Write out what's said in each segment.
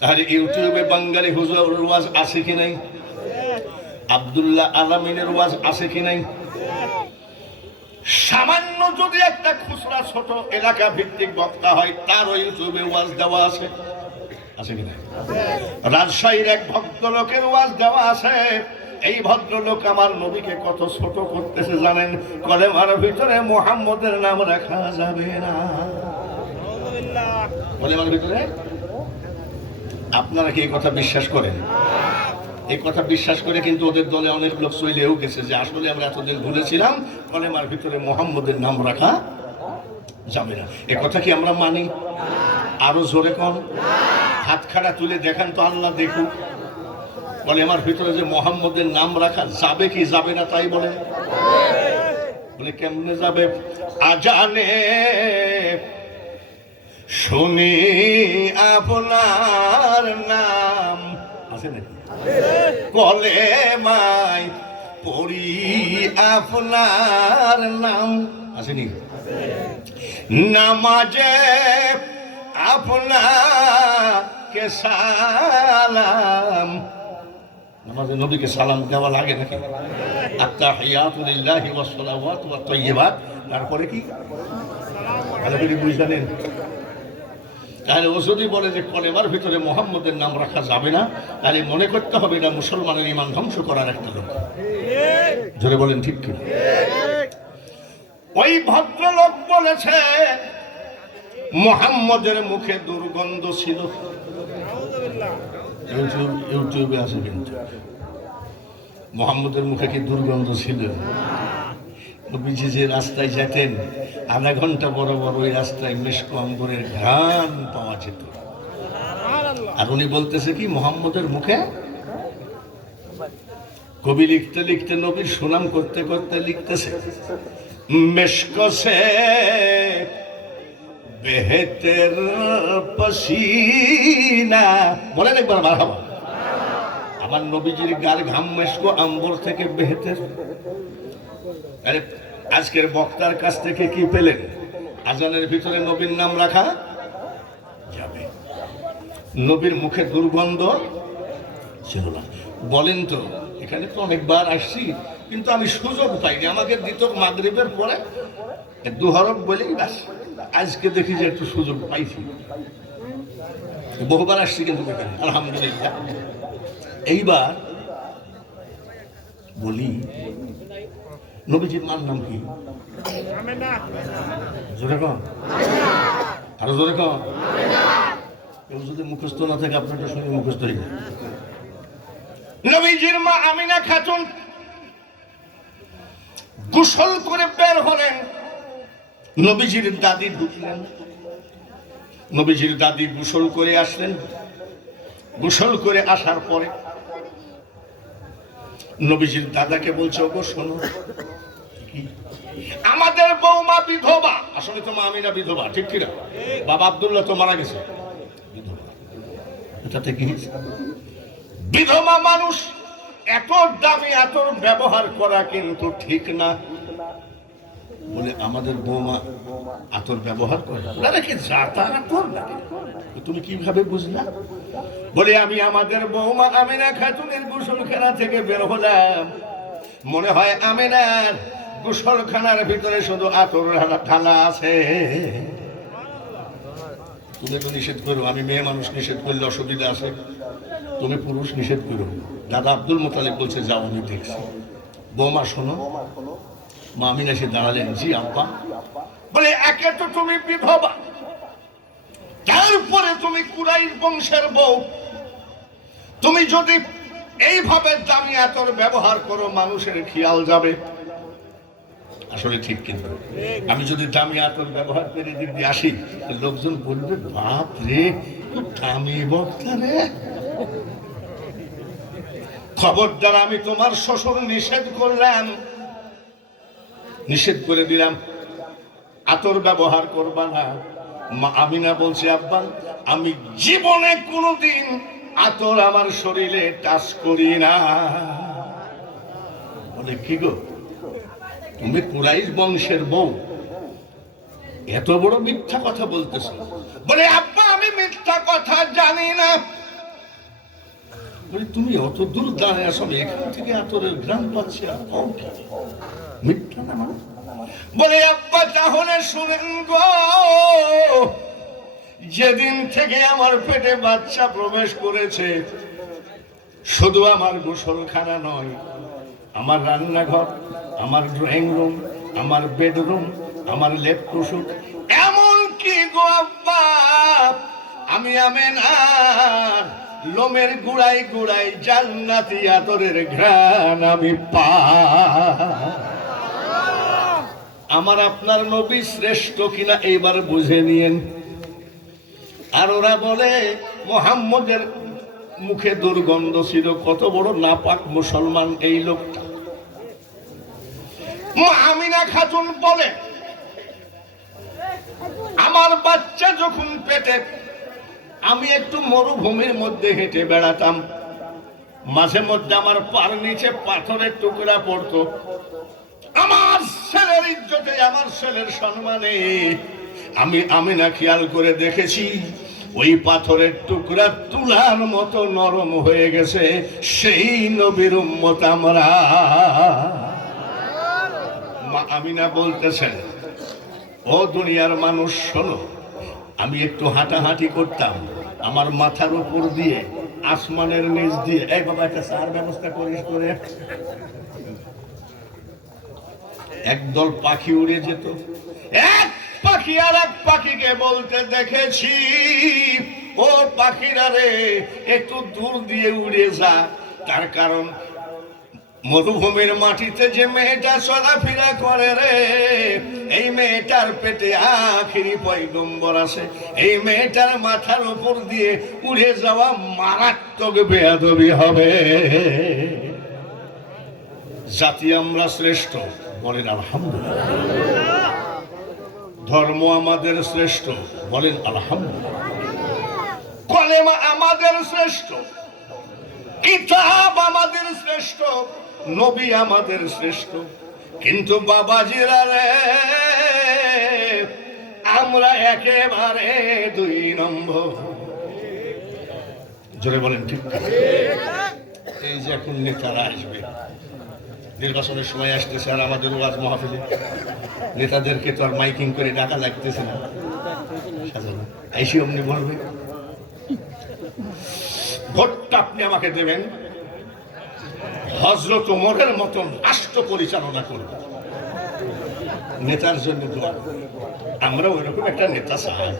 তাহলে ইউটিউবে বাঙালি হুজুরের ওয়াজ আছে কি নাই? আব্দুল্লাহ আলামিনের ওয়াজ আছে কি নাই? সামান্য যদি একটা খুচরা ছোট এলাকা ভিত্তিক বক্তা হয়, তার ইউটিউবে ওয়াজ দেওয়া আছে, আছে কি নাই? রাজশাহীর এক ভদ্রলোকের ওয়াজ দেওয়া আছে। এই ভদ্রলোক আমার নবীকে কত ছোট করতেছে জানেন? কলেমার ভিতরে মুহাম্মদের নাম রাখা যাবে না। কলেমার ভিতরে আপনারা কি এই কথা বিশ্বাস করেন? এই কথা বিশ্বাস করে কিন্তু ওদের দলে অনেক লোক চলেও গেছে যে আসলে আমরা এতদিন ভুলেছিলাম, কলেমার ভিতরে মুহাম্মদের নাম রাখা যাবে না। এ কথা কি আমরা মানি? আরো জোরে কোন, হাত খাড়া তুলে দেখান তো, আল্লাহ দেখুক। কলেমার ভিতরে যে মুহাম্মদের নাম রাখা যাবে কি যাবে না তাই বলে? বলে কেমনে যাবে? আজানে শুনি আপনার নাম, আছে নাকি? কলেমায় পড়ি আপনার নাম, আসেনি? নামাজে আপনাকে সালাম, নামাজে নবীকে সালাম দেওয়া লাগে নাকি? আত্তাহিয়াতু লিল্লাহি ওয়াস সালাওয়াতু ওয়াত তাইয়্যিবাত, তারপরে কি? ভালো করে বুঝলেন? তাহলে ও যদি বলে যে কলেমার ভিতরে মুহাম্মদের নাম রাখা যাবে না, তাহলে মনে করতে হবে এটা মুসলমানের ঈমান ধ্বংস করার একটা লোক। জোরে বলেন ঠিক কি? ওই ভদ্রলোক বলেছে মুহাম্মদের মুখে দুর্গন্ধ ছিল। ইউটিউবে আছে কিন্তু মুহাম্মদের মুখে কি দুর্গন্ধ ছিল? নবীজি যে রাস্তায় যেতেন, আধা ঘন্টা বড় বড় ওই রাস্তায় মেশক আঙ্গুরের ঘ্রাণ পাওয়া যেত। আর উনি বলতেছে কি মুহাম্মদের মুখে, কবি লিখতে লিখতে নবীর সুনাম করতে করতে লিখতেছে মেশক সে বেহেতের পসিনা। বলেন একবার মারহাবা। আমার নবীজির গার ঘাম মেশক আম্বর থেকে বেহেতের। আরে আজকের বক্তার কাছ থেকে কি পেলেন? আজানের ভিতরে নবীর নাম রাখা যাবে, নবীর মুখে দুর্গন্ধ ছিল না। বলেন তো, এখানে তো অনেকবার আসছি কিন্তু আমি সুযোগ পাইনি। আমাকে দিত মাগরিবের পরে দুহরফ বলেই বাস, আজকে দেখি যে একটু সুযোগ পাইছি। বহুবার আসছি কিন্তু আলহামদুলিল্লাহ। এইবার বলি নবীজির মার নাম কি? জোরে কন, আরো জোরে কন। কেউ যদি মুখস্থ না থাকে আপনাদের সঙ্গে মুখস্থ হয়ে যায়। নবীজির মা আমিনা খাতুন গোসল করে বের হলেন, নবীজির দাদি ঢুকলেন। নবীজির দাদি গোসল করে আসলেন। গোসল করে আসার পরে নবীজির দাদাকে বলছে, ওগো শোনো, আমাদের বৌমা বিধবা। আসলে তো মা আমিনা বিধবা, ঠিক কিনা? বাবা আব্দুল্লাহ তো মারা গেছে, এটাতে কি? বিধবা মানুষ এত দামি আতর ব্যবহার করা কিন্তু ঠিক না। বলে আমাদের বৌমা আতর ব্যবহার করে? তুমি কিভাবে বুঝলা? বলে আমি আমাদের বৌমা আমিনা খাতুনের গোসলখানা থেকে বের হলাম, মনে হয় আমিনার গোসলখানার ভিতরে শুধু আতর ঢালা আছে। তুমি তো নিষেধ করো, আমি মেয়ে মানুষ নিষেধ করলে অসুবিধা আছে, তুমি পুরুষ নিষেধ করো। দাদা আব্দুল মোতালেব বলছে যাও, আমি দেখছি। বৌমা শোনো। মা আমিনা এসে দাঁড়ালেন, জি আব্বা। বলে একে তো তুমি বিধবা, তারপরে তুমি কুরাইশ বংশের বউ, তুমি যদি এইভাবে দামি আতর ব্যবহার করো মানুষের খেয়াল যাবে। আসলে ঠিক, কিন্তু আমি যদি দামি আতর ব্যবহার করে যদি আসি, লোকজন বলবে বাপ রে দামি বক্তা রে। খবরদার, আমি তোমার শ্বশুর নিষেধ করলাম, নিষেধ করে দিলাম, আতর ব্যবহার করবা না। মা আমিনা বলছে আব্বা আমি জীবনে কোনোদিন আতর আমার শরীরে টাচ করি না। বলে কি গো, তুমি কুরাইশ বংশের বউ, এত বড় মিথ্যা কথা বলতেছ? বলে আব্বা আমি মিথ্যা কথা জানি না, তুমি অত দূর দাঁড়ায় আসো, আমি এখান থেকে আতরের গ্রাম পাচ্ছি, আর কম কি মিথ্যা না মানে? বলে আব্বা তাহলে শুনেন গো, যেদিন থেকে আমার পেটে বাচ্চা প্রবেশ করেছে, শুধু আমার গোসলখানা নয়, আমার রান্নাঘর, আমার ড্রয়িং রুম, আমার বেডরুম, আমার লেপ কুসুম, এমন কি গো আব্বা, আমি আমেনার লোমের গুড়াই গুড়াই জান্নাতি আতরের ঘ্রাণ আমি আমার আপনার নবী শ্রেষ্ঠ কিনা এইবার বুঝে নিয়েন। আর ওরা বলে মুহাম্মদের মুখে দুর্গন্ধ ছিল, কত বড় নাপাক মুসলমান এই লোকটা। আমিনা খাতুন বলে আমার বাচ্চা যখন পেটে, আমি একটু মরুভূমির মধ্যে হেঁটে বেড়াতাম, মাঝে মধ্যে আমার পার নিচে পাথরের টুকরা পড়তো, আমার ছেলের ইজ্জতে, আমার ছেলের সম্মানে আমি আমিনা খেয়াল করে দেখেছি ওই পাথরের টুকরা তুলার মতো নরম হয়ে গেছে। সেই নবীর উম্মত আমরা। মা আমিনা বলতেছেন, ও দুনিয়ার মানুষ শোনো, আমি একটু হাঁটাহাঁটি করতাম, আমার মাথার উপর দিয়ে আসমানের নিচ দিয়ে, এই বাবা একটা সার ব্যবস্থা করিস করে, একদল পাখি উড়ে যেত। এক পাখি আর এক পাখিকে বলতে দেখেছি, ও পাখিরা রে একটু দূর দিয়ে উড়ে যা। তার কারণ মরুভূমির মাটিতে যে মেয়েটা চলাফেরা করে রে, এই মেয়েটার পেটে আখিরি পয়গম্বর আছে, এই মেয়েটার মাথার উপর দিয়ে উড়ে যাওয়া মারাত্মক বেয়াদবি হবে। জাতি আমরা শ্রেষ্ঠ, বলেন আলহামদুলিল্লাহ। ধর্ম আমাদের শ্রেষ্ঠ, বলেন আলহামদুলিল্লাহ। কলেমা আমাদের শ্রেষ্ঠ, কিতাব আমাদের শ্রেষ্ঠ, নবী আমাদের শ্রেষ্ঠ, কিন্তু বাবাজিরা রে আমরা একেবারে 2 নম্বর। জোরে বলেন ঠিক। এই যে এখন নেতারা আসবে, নির্বাচনের সময় আসতেছে, আর আমাদের ওয়াজ মাহফিলে নেতাদেরকে তো আর মাইকিং করে ডাকা লাগতেছে না, আইসি অমনি বলবে ভোটটা আপনি আমাকে দেবেন, হযরত ওমরের মতন রাষ্ট্র পরিচালনা করবেন, নেতার জন্য দোয়া। আমরা ওইরকম একটা নেতা চাই।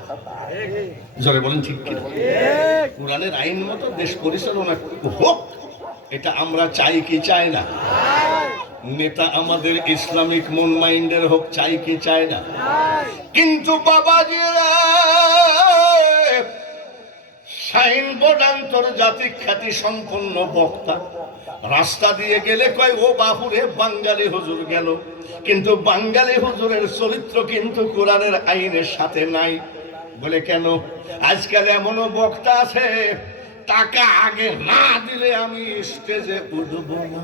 জোরে বলেন ঠিক কিনা? কোরআনের আইন মতো দেশ পরিচালনা হোক, এটা আমরা চাই কি চাই না? নেতা আমাদের ইসলামিক মন মাইন্ডের হোক, চাই কি চাই না? কিন্তু বাবাজিরা সাইনবোর্ড আন্তর্জাতিক খ্যাতি সম্পন্ন বক্তা, রাস্তা দিয়ে গেলে কয় ও বাপুরে বাঙালি হুজুর গেল, কিন্তু বাঙালি হুজুরের চরিত্র কিন্তু কোরআনের আইনের সাথে নাই। বলে কেন? আজকাল এমনও বক্তা আছে, টাকা আগে না দিলে আমি স্টেজে উঠব না।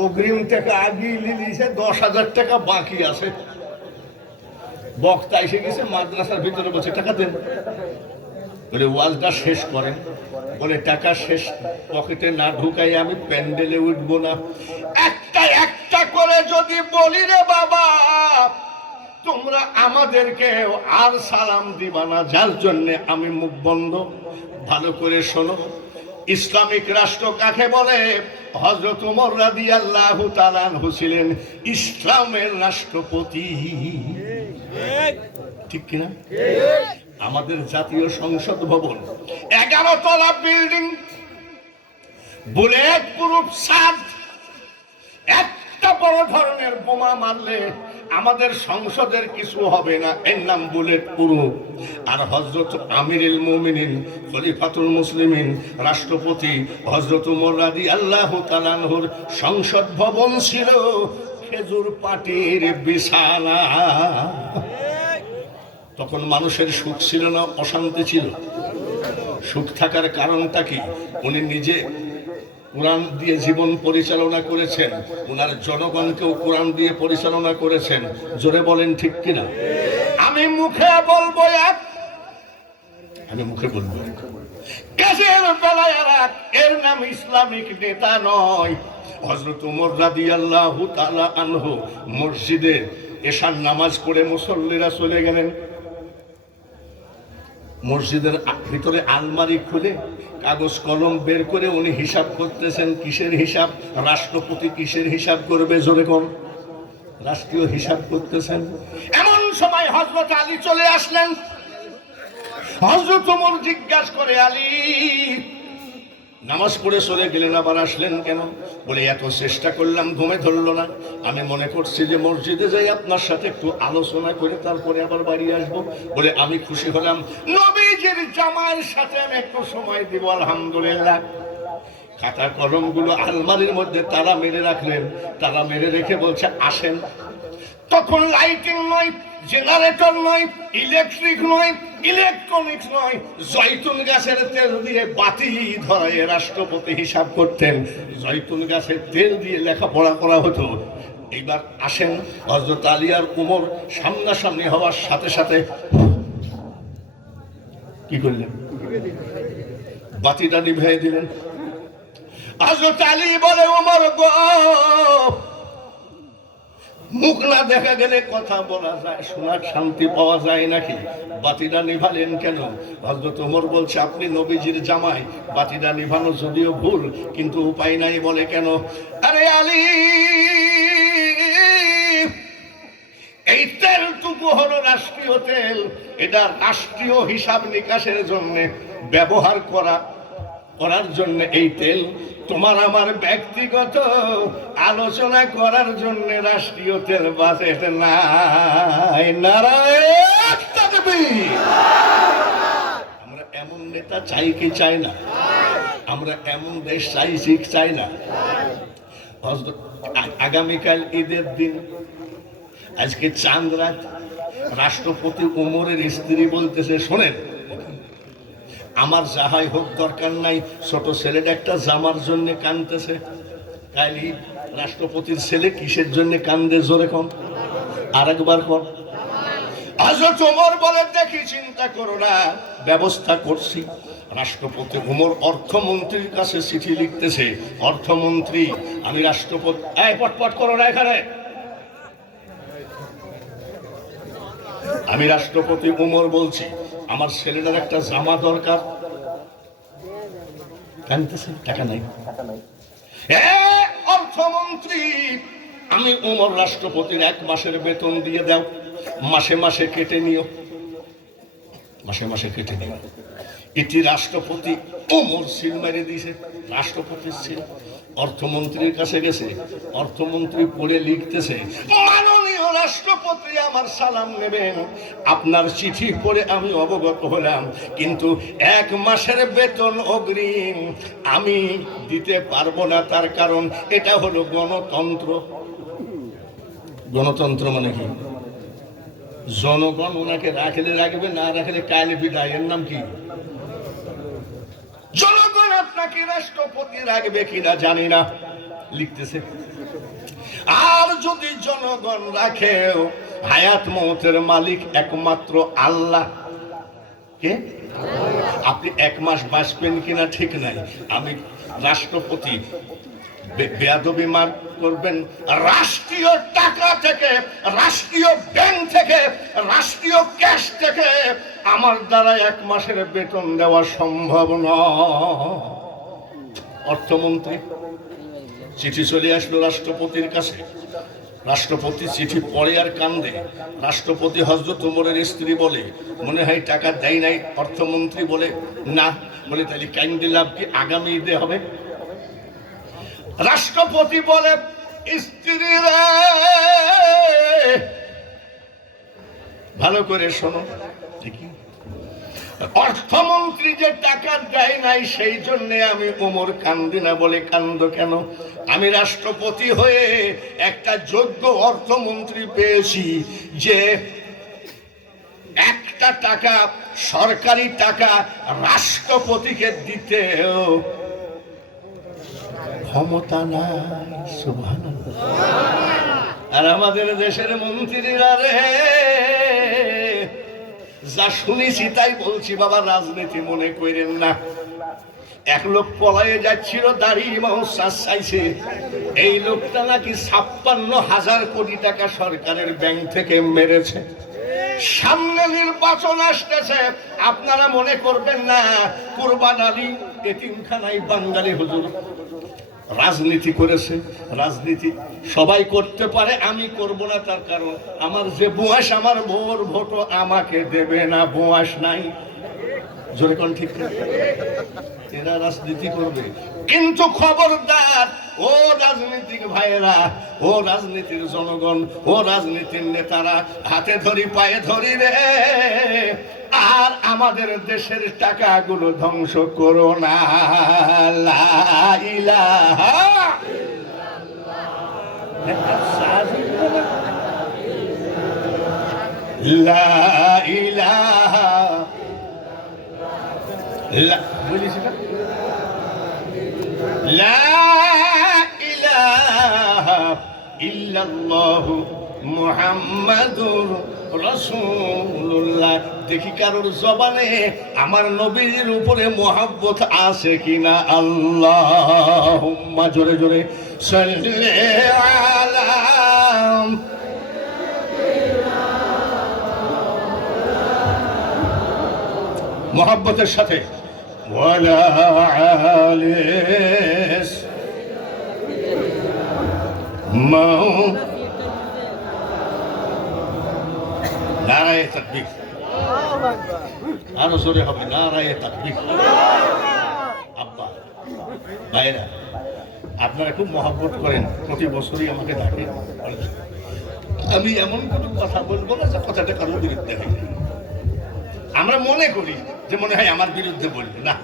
অগ্রিম টাকা আগে লিলিছে, 10,000 টাকা বাকি আছে। বক্তা এসে গেছে, মাদ্রাসার ভিতরে বসে টাকা দেন, বলে ওয়াজটা শেষ করেন, বলে টাকা শেষ পকেটে না ঢুকাই আমি প্যান্ডেলে উঠবো না। একটা একটা করে যদি বলি রে বাবা, তোমরা আমাদেরকে আর সালাম দিবা না, যার জন্য আমি মুখ বন্ধ। ভালো করে শোনো, ইসলামিক রাষ্ট্র কাকে বলে? হযরত ওমর রাদিয়াল্লাহু তাআলা আনহু ছিলেন ইসলামের রাষ্ট্রপতি, ঠিক কিনা? আমাদের জাতীয় সংসদ ভবন 11 তলা বিল্ডিং, বুলেট প্রুফ ছাদ, একটা বড় ধরনের বোমা মারলে আমাদের সংসদের কিছু হবে না, এর নাম বুলেট প্রুফ। আর হযরত আমিরুল মুমিনিন খলিফাতুল মুসলিমিন রাষ্ট্রপতি হযরত ওমর রাদিয়াল্লাহু তাআলা আনহুর সংসদ ভবন ছিল খেজুর পাটির বিছানা। তখন মানুষের সুখ ছিল না, অশান্তি ছিল। সুখ থাকার কারণটা কি? উনি নিজে কোরআন দিয়ে জীবন পরিচালনা করেছেন, ওনার জনগণকেও কোরআন দিয়ে পরিচালনা করেছেন। জোরে বলেন ঠিক কিনা? আমি মুখে বলবো এক, আমি মুখে বলবো। কাজের বেলায় এর নাম ইসলামিক নেতা নয়। হযরত ওমর রাদিয়াল্লাহু তাআলা আনহু মসজিদে এশার নামাজ পড়ে মুসল্লিরা চলে গেলেন। মসজিদের ভিতরে আলমারি খুলে কাগজ কলম বের করে উনি হিসাব করতেছেন। কিসের হিসাব? রাষ্ট্রপতি কিসের হিসাব করবে? জোরে কোন? রাষ্ট্রীয় হিসাব করতেছেন। এমন সময় হযরত আলী চলে আসলেন। হযরত ওমর জিজ্ঞাসা করে, আলী নামাজ পড়ে চলে গেলেন, আবার আসলেন কেন? বলে, এত চেষ্টা করলাম ঘুমে ধরলো না। আমি মনে করছি যে মসজিদে যাই আপনার সাথে একটু আলোচনা করে তারপরে আবার বাড়ি আসবো। বলে, আমি খুশি হলাম, নবীজির জামাইয়ের সাথে আমি একটু সময় দিব। আলহামদুলিল্লাহ। খাতা কলম গুলো আলমারির মধ্যে তালা মেরে রাখলেন। তালা মেরে রেখে বলছে, আসেন। তখন লাইটিং নয়, জেনারেটর নয়, ইলেকট্রিক নয়, ইলেকট্রনিক্স নয়, জয়তুন গাছের তেল দিয়ে বাতি ধরায় রাষ্ট্রপতি হিসাব করতেন। জয়তুন গাছের তেল দিয়ে লেখাপড়া করা হতো। এইবার আসেন। হযরত আলী আর ওমর সামনাসামনি হওয়ার সাথে সাথে কি করলেন? বাতিটা নিভিয়ে দিলেন। হযরত আলী বলে, ওমর গো, মুখ না দেখা গেলে কথা বলা যায়, শোনার শান্তি পাওয়া যায় নাকি? বাতিটা নিভালেন কেন? হযরত ওমর বলছে, আপনি নবীজির জামাই, বাতিটা নিভানো যদিও ভুল কিন্তু উপায় নাই। বলে, কেন? আরে আলী, এই তেলটুকু হলো রাষ্ট্রীয় তেল। এটা রাষ্ট্রীয় হিসাব নিকাশের জন্য ব্যবহার করার জন্য এই তেল। তোমার আমার ব্যক্তিগত আলোচনা করার জন্য রাষ্ট্রীয় তেল বাজেট নাই। নারায়ণ তাকবীর। আমরা এমন নেতা চাই কি চাই না? আমরা এমন দেশ চাইছি চাই না? আগামীকাল ঈদের দিন, আজকে চাঁদ রাত। রাষ্ট্রপতি ওমরের স্ত্রী বলতেছে, শোনেন, আমার যাহাই হোক দরকার নাই, ছোট ছেলেটা একটা জামার জন্য কাঁদতেছে। কালি রাষ্ট্রপতির ছেলে কিসের জন্য কান্দে? জোরে কম, আরেকবার কম। হযরত ওমর বলে, দেখি চিন্তা করো না, ব্যবস্থা করছি। রাষ্ট্রপতি ওমর অর্থমন্ত্রীর কাছে চিঠি লিখতেছে, অর্থমন্ত্রী, আমি রাষ্ট্রপতি। এই পটপট করো না এখানে। আমি রাষ্ট্রপতি ওমর বলছি, আমার ছেলেটার একটা জামা দরকার। টাকা নাই। অর্থমন্ত্রী, আমি ওমর রাষ্ট্রপতির 1 মাসের বেতন দিয়ে দাও, মাসে মাসে কেটে নিও, মাসে মাসে কেটে নিও। এটি রাষ্ট্রপতি ওমর সিল মেরে দিয়েছে। রাষ্ট্রপতির সিল অর্থমন্ত্রীর কাছে গেছে। অর্থমন্ত্রী পড়ে লিখতেছে, মাননীয় রাষ্ট্রপতি, আমার সালাম নেবেন। আপনার চিঠি পড়ে আমি অবগত হলাম, কিন্তু 1 মাসের বেতন অগ্রিম আমি দিতে পারবো না। তার কারণ এটা হলো গণতন্ত্র। গণতন্ত্র মানে কি? জনগণ ওনাকে রাখলে রাখবে, না রাখলে কালে বিদায়। এর নাম কি? জনগণ আপনাকে রাষ্ট্রপতি রাখবে কিনা জানি না, লিখতেছে। আর যদি জনগণ রাখেও, হায়াত মৌতের মালিক একমাত্র আল্লাহ। কে? আপনি 1 মাস বাঁচবেন কিনা ঠিক নাই। আমি রাষ্ট্রপতি, বেয়াদবি মান করবেন, রাষ্ট্রীয় টাকা থেকে, রাষ্ট্রীয় ব্যাংক থেকে, রাষ্ট্রীয় ক্যাশ থেকে আমার দ্বারা 1 মাসের বেতন দেওয়া সম্ভব নয়। অর্থমন্ত্রী চিঠি চলে আসলো রাষ্ট্রপতির কাছে। রাষ্ট্রপতি চিঠি পড়ে আর কান্দে। রাষ্ট্রপতি হযরত ওমরের স্ত্রী বলে, মনে হয় টাকা দেয় নাই। অর্থমন্ত্রী বলে, না। বলে, তাহলে কান্দে লাভ কি? আগামী ঈদে হবে। রাষ্ট্রপতি বলে, স্ত্রী রে, ভালো করে শোনো। দেখি, অর্থমন্ত্রী যে টাকা দেয় নাই সেই জন্য আমি ওমর কান্দি না। বলে, কান্দ কেন? আমি রাষ্ট্রপতি হয়ে একটা যোগ্য অর্থমন্ত্রী পেয়েছি যে একটা টাকা, সরকারি টাকা রাষ্ট্রপতিকে দিতেও ক্ষমতা নাই। সুবহানাল্লাহ। আর আমাদের দেশের মন্ত্রীরা রে, যা শুনেছি তাই বলছি বাবা, রাজনীতি মনে করেন না। এক লোক পলায়ে যাচ্ছিল, দাড়ি মহসাস চাইছে। এই লোকটা নাকি 56,000 কোটি টাকা সরকারের ব্যাংক থেকে মেরেছে। সামনে নির্বাচন আসতেছে, আপনারা মনে করবেন না কুরবান আলী এতিমখানায় বাঙালি হুজুর রাজনীতি করেছে। রাজনীতি সবাই করতে পারে, আমি করব না। তার কারণ আমার যে বয়স, আমার বউর ভোটও আমাকে দেবে না, বয়স নাই। জোরে কোন ঠিক না? এরা রাজনীতি করবে, কিন্তু খবরদার ও রাজনীতিক ভাইয়েরা, ও রাজনীতির জনগণ, ও রাজনীতির নেতারা, হাতে ধরি পায়ে ধরি রে, আর আমাদের দেশের টাকাগুলো ধ্বংস করো না। লা ইলাহা লা ইলাহা বুঝেছি না? লা ইলাহা ইল্লাল্লাহু মুহাম্মাদুর রাসূলুল্লাহ। দেখি কারোর জবানে আমার নবীর উপরে মহব্বত আছে কিনা। আল্লাহুম্মা জোরে জোরে সাল্লি আলা মহব্বতের সাথে ওয়ালা আলিস মাও। নারায়ে তাকবীর, আরো জোরে হবে নারায়ে তাকবীর। আব্বা ভাইরা, আপনারা খুব মহব্বত করেন, প্রতি বছরই আমাকে ডাকেন। আমি এমন কোনো কথা বলবো না যে কথাটা কারোর বিরুদ্ধে হয়। আমরা মনে করি যে মনে হয় আমার বিরুদ্ধে বলবে না।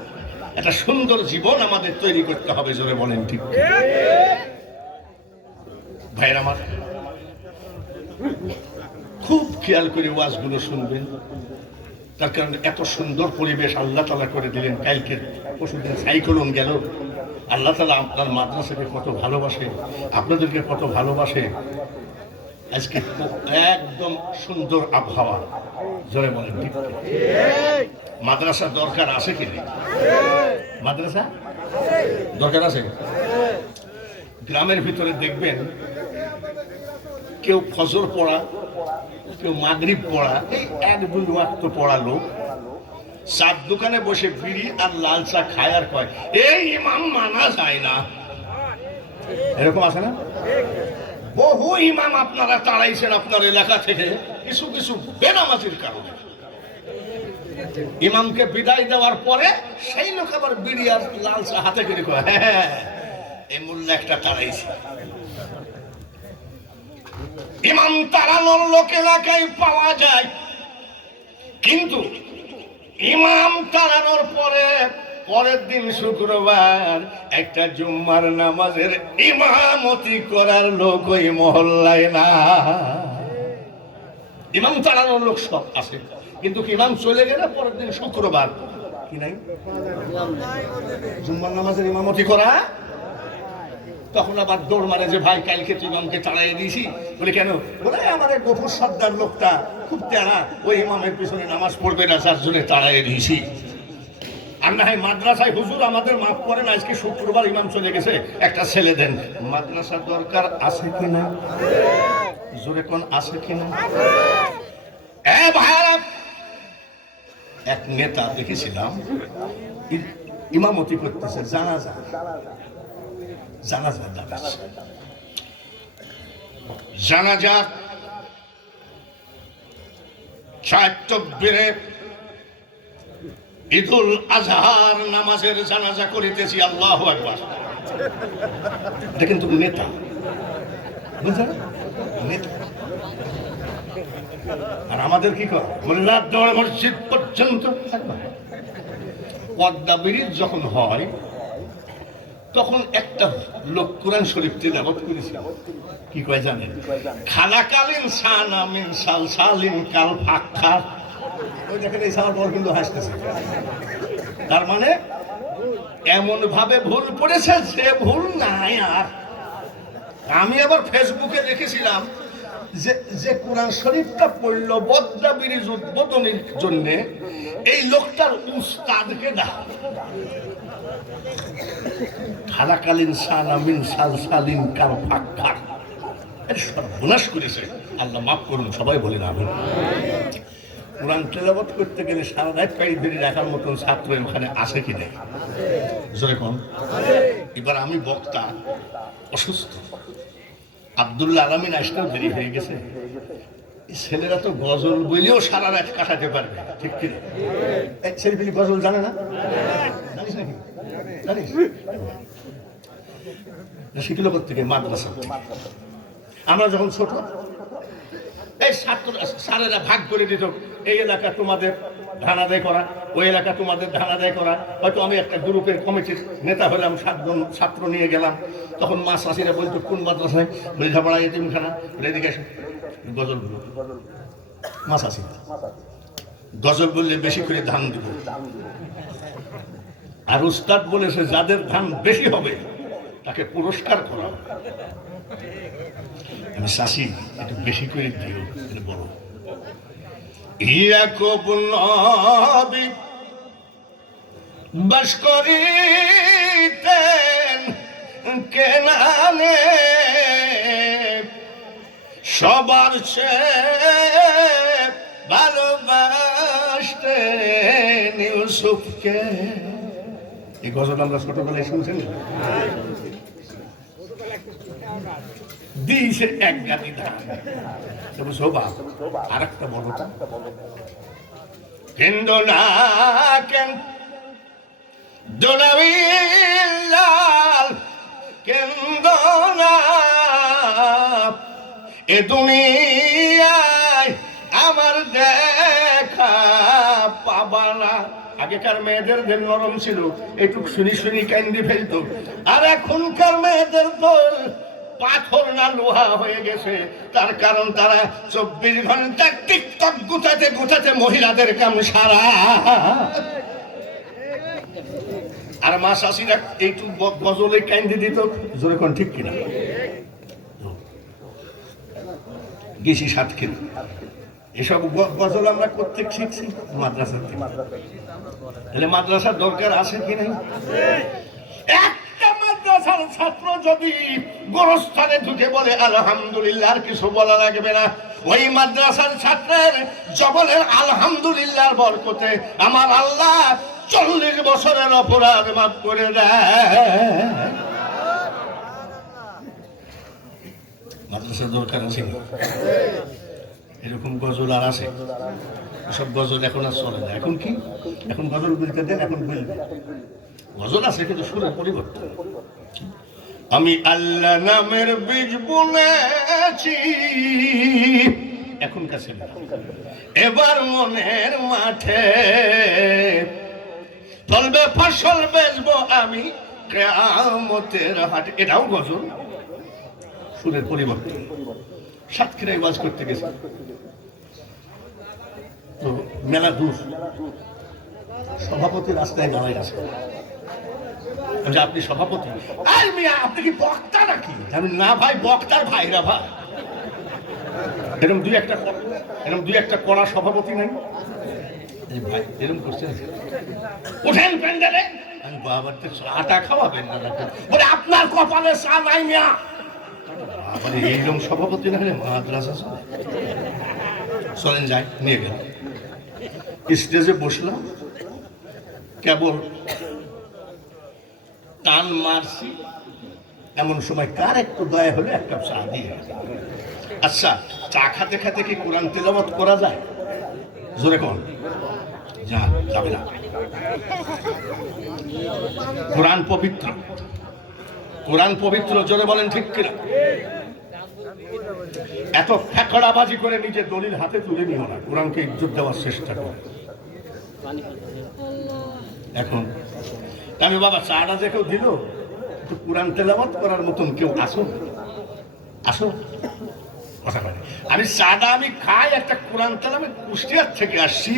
একটা সুন্দর জীবন আমাদের তৈরি করতে হবে। জোরে বলেন ঠিক? ভাইয়ের আমার, খুব খেয়াল করে ওয়াজগুলো শুনবেন। তার কারণ এত সুন্দর পরিবেশ আল্লাহ তাআলা করে দিলেন। কালকে পরশুদিন সাইক্লোন গেল। আল্লাহ তাআলা আপনার মাদ্রাসাকে কত ভালোবাসে, আপনাদেরকে কত ভালোবাসে। আজকে একদম সুন্দর আবহাওয়া। জোরে বলেন ঠিক? মাদ্রাসা দরকার আছে কি নেই? মাদ্রাসা দরকার আছে। গ্রামের ভিতরে দেখবেন কেউ ফজর পড়া, কেউ মাগরিব পড়া, এই 1-2 ওয়াক্ত পড়া লোক চার দোকানে বসে বিড়ি আর লাল চা খায় আর কয় এই ইমাম মানা যায় না। এরকম আছে না? বহু ইমাম আপনারা তাড়াইছেন আপনার এলাকা থেকে কিছু কিছু বেনামাজির কারণে। ইমামকে বিদায় দেওয়ার পরে সেই লোক আবার বিড়ি আর লাল চা হাতে করে কয় হ্যাঁ এই মূল্য একটা তাড়াইছে। ইমাম তাড়ানোর লোক এলাকায় পাওয়া যায়, কিন্তু ইমাম তাড়ানোর পরে পরের দিন শুক্রবার একটা জুম্মার নামাজের ইমামতি করার লোক ওই মহল্লায় না। ইমাম তাড়ানোর লোক সব আছে, কিন্তু ইমাম চলে গেলে পরের দিন শুক্রবার কি নাই জুম্মার নামাজের ইমামতি করা। তখন আবার দৌড় মারে যে ভাই কালকে তুই ইমামকে তাড়াই দিয়েছি। বলে কেন? বলে আমার গফুর সর্দার লোকটা খুব তেড়া, ওই ইমামের পিছনে নামাজ পড়বে না, যার জন্য তাড়াই দিয়েছি। আর না হয় মাদ্রাসায় হুজুর আমাদের মাফ করেন, আজকে শুক্রবার ইমাম চলে গেছে, একটা ছেলে দেন। মাদ্রাসার দরকার আছে কিনা? জোরে কোন আছে কিনা? এক নেতা দেখেছিলাম ইমামতি করতেছে জানাজা দাঁড়াচ্ছে। জানাজা 4 তাকবীরে ঈদুল আজহার নামাজের জানাজা করিতেছি। আল্লাহু আকবার। এটা কিন্তু নেতা, বুঝলেন? নেতা। আর আমাদের কি করে? মোল্লার দৌড় মসজিদ পর্যন্ত পদ্মা ব্রিজ যখন হয় তখন একটা লোক কোরআন শরীফ তিলাওয়াত করেছিল। কি কয় জানেন? খালাকালিন সানা মিন সালসালিন কাল ফাক্কার। ওই দেখেন এই সাল বল কিন্তু হাসতেছে। তার মানে এমন ভাবে ভুল পড়েছে যে ভুল নাই। আর আমি আবার ফেসবুকে দেখেছিলাম যে যে কোরআন শরীফটা পড়ল বদরাবির উদ্বোধনের জন্য, এই লোকটার উস্তাদকে না খালাকালীন সালামিন সালসালিন কার ফাক্কার সর্বনাশ করেছে। আল্লাহ মাফ করুন, সবাই বলেন আমিন। কোরআন তেলাওয়াত করতে গেলে সারা রাত পাই ধরে রাখার মতন ছাত্র ওখানে আসে কি নেই? জোরে কোন। এবার আমি বক্তা অসুস্থ, আব্দুল্লাহ আলামিন আসতেও দেরি হয়ে গেছে। ছেলেরা তো গজল বইলেও সারা রাত কাটাতে পারবে, ঠিক কি না? ছেলেপিলি গজল জানে না? জানিস নাকি? জানিস? শিখিল থেকে মাদ্রাসা। আমরা যখন ছোট, এই স্যারেরা ভাগ করে দিত, এই এলাকা তোমাদের ধান আদায় করা, ওই এলাকা তোমাদের ধান আদায় করা। হয়তো আমি একটা গ্রুপের কমিটির নেতা হলাম, 7 জন ছাত্র নিয়ে গেলাম। তখন মা চাষিরা বলতো কোন মাদ্রাসায়, লেখাপড়া এতিমখানা, এদিকে গজল বলল। মা চাষি গজল বললে বেশি করে ধান দিব, আর উস্তাদ বলেছে যাদের ধান বেশি হবে তাকে পুরস্কার করা। আমি চাষি একটু বেশি করে দিও বলো। ইয়াকুব নবী বাস করিতেন কেনানে, সবার চেয়ে ভালোবাসতেন ইউসুফকে। এই গজল আমরা ছোটবেলায় শুনছেন। দিয়েছে এক গাদি ধান, শোভা আর একটা বলো কেন্দ্র না কেন দোলাল কেন্দ্র না এ দুনিয়ায় আমার দেখা পাবানা। আগেকার মেয়েদের যে নরম ছিল, একটু শুনি শুনি কান্দি ফেলতো, আর এখনকার মেয়েদের তো পাথর না লোহা হয়ে গেছে। তার কারণ তারা 24 ঘন্টা টিকটক গুছাতে গুছাতে মহিলাদের কাম সারা। আর মা শাশিরা এইটু গজলে কান্দি দিত, জোরে কোন ঠিক কিনা? গেছি 7 কিলো। এসব গজল আমরা করতে শিখছি মাদ্রাসা থেকে। তাহলে মাদ্রাসার দরকার আছে কি নাই? একটা মাদ্রাসার ছাত্র যদি গোরস্থানে ঢুকে বলে আলহামদুলিল্লাহ, আর কিছু বলা লাগবে না। ওই মাদ্রাসার ছাত্রের জবলের আলহামদুলিল্লাহর বরকতে আমার আল্লাহ 40 বছরের অপরাধ মাফ করে দেয়। মাদ্রাসার দরকার আছে। এরকম গজল আর আছে? সব গজল এখন আর চলে না। এখন কি? এখন গজল বলতে দেন, এখন বলবে গজল আছে কিন্তু সুরের পরিবর্তন। আমি আল্লাহ নামের বীজ বুনেছি এখনকার ছেলে, এবার মনের মাঠে ফলবে ফসল বেচবো আমি কিয়ামতের হাটে। এটাও গজল, সুরের পরিবর্তন। সাতক্ষীরায় ওয়াজ করতে গেছে তো মেলা দূর, সভাপতি রাস্তায় দাঁড়ায় আছে। আপনি সভাপতি? আপনি কি বক্তা নাকি? আমি না ভাই, বক্তার ভাইরা ভাই। এরকম দুই একটা কড়া সভাপতি নাই ভাই? এরকম করছেন, উঠেন প্যান্ডেলে। আমি বাবার চাটা খাওয়াবেন না? বলে আপনার কপালে চা নাই মিয়া। এইরকম সভাপতি না হলে মাদ্রাসা চলে? চলেন যাই, নিয়ে গেল স্টেজে বসলাম, কেবল টান মারছি, এমন সময় কার একটু দয়া হলে এক কাপ চা দিয়ে। আচ্ছা, চা খাতে খাতে কি কোরআন তেলাওয়াত করা যায়? জোরে কোন? যাবে না। কোরআন পবিত্র, কোরআন পবিত্র, জোরে বলেন ঠিক কিনা? এত ফেকড়াবাজি করে নিজে দলিল হাতে তুলে নিও না, কোরআনকে ইজ্জত দেওয়ার চেষ্টা করো। এখন আমি বাবা চাটা যে কেউ দিল, একটু কোরআন তেলাওয়াত করার মতন কেউ আসো, আসো কথা বলে। আমি চাটা আমি খাই, একটা কোরআন তেলাওয়াত, কুষ্টিয়ার থেকে আসছি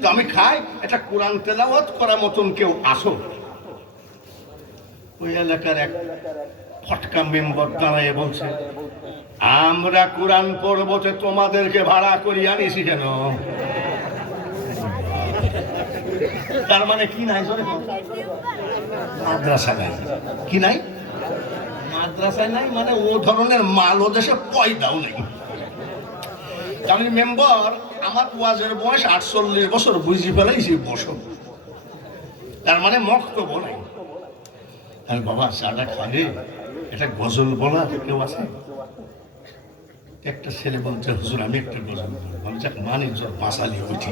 তো আমি খাই, একটা কোরআন তেলাওয়াত করার মতন কেউ আসো। ওই এলাকার এক ফটকা মেম্বার দাঁড়ায় বলছে, আমরা কোরআন পড়বো, তোমাদেরকে ভাড়া করি আনিছি কেন? তার মানে কি নাই? মাদ্রাসা নাই। কি নাই? মাদ্রাসায় নাই মানে ও ধরনের মাল ও দেশে পয়দাও নেই। আমি মেম্বার, আমার ওয়াজের বয়স 48 বছর, বুঝি ফেলাইছি বছর, তার মানে বক্তব্য নাই। আমি বাবা চাটা খাবে, এটা গজল বলা কেউ আছে? একটা ছেলে বলছে, হুজুর আমি একটা গজল বলবো। আমি যাক মানে বাঁচালি উঠি।